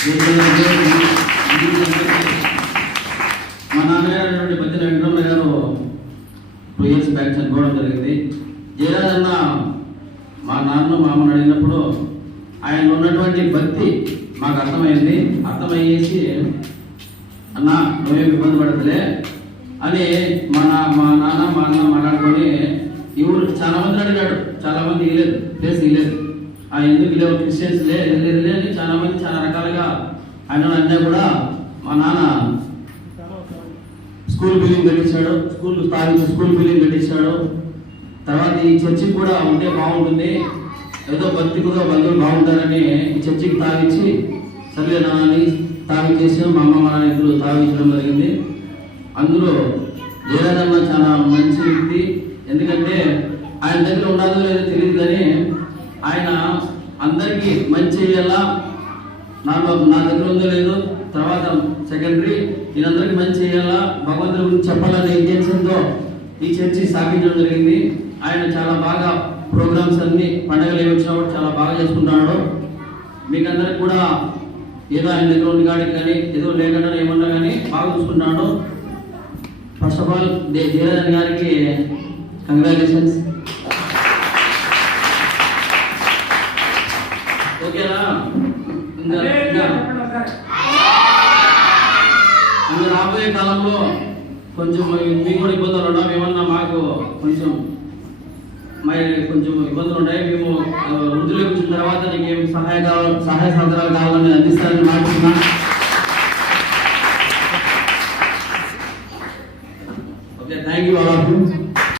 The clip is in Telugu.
మా నాన్నగారు మధ్యన వెంకటరమణ గారు 2 years బ్యాక్ చనిపోవడం జరిగింది. జయరాజ్ అన్న మా నాన్న మా అమ్మని అడిగినప్పుడు ఆయన ఉన్నటువంటి భక్తి మాకు అర్థమయ్యేసి అన్న నువ్వేం ఇబ్బంది పడతలే అని మా నాన్న మా అన్న మాట్లాడుకొని ఈ ఊరు చాలా మంది అడిగాడు. చాలా మంది ఇవ్వలేదు, ప్లేస్ ఇవ్వలేదు. ఎందుకు లేవు క్రిస్టియన్స్ లేదు అని చాలా మంది చాలా రకాలుగా ఆయన అన్నా కూడా మా నాన్న స్కూల్ బిల్డింగ్ కట్టించాడు. స్కూల్ బిల్డింగ్ కట్టించాడు. తర్వాత ఈ చర్చికి కూడా ఉంటే బాగుంటుంది, ఏదో భక్తికుగా బంధువులు బాగుంటారని ఈ చర్చికి తాగించి సర్వేనా అని తాగించేసి మా అమ్మ మా నాన్న ఇద్దరు తాగించడం జరిగింది. అందులో జయరాజన్న చాలా మంచి వ్యక్తి. ఎందుకంటే ఆయన దగ్గర ఉండదో లేదో తెలియదు, కానీ ఆయన అందరికీ మంచి చేయాలా, నా దగ్గర ఉందో లేదో తర్వాత సెకండరీ, నేనందరికీ మంచి చేయాలా, భగవంతుడి గురించి చెప్పాలనే ఇంటెన్షన్తో ఈ చర్చి స్థాపించడం జరిగింది. ఆయన చాలా బాగా ప్రోగ్రామ్స్ అన్ని పండుగలు ఏమి వచ్చినా కూడా చాలా బాగా చేసుకుంటున్నాడు. మీకు అందరికి కూడా ఏదో ఆయన దగ్గర ఉండి కాడికి కానీ ఏదో లేకుండా ఏమన్నా కానీ బాగా చూసుకుంటున్నాడు. ఫస్ట్ ఆఫ్ ఆల్ జయరాజన్ గారికి కంగ్రాచులేషన్స్. ఓకేనా? ఇంకా రాబోయే కాలంలో కొంచెం మీకు కూడా ఇబ్బందులు ఉండవు. ఏమన్నా మాకు కొంచెం ఇబ్బందులు ఉన్నాయి. మేము వృద్ధిలోకి వచ్చిన తర్వాత నీకేం సహాయ సహకారాలు కావాలని అందిస్తారని మాట్లాడుతున్నా.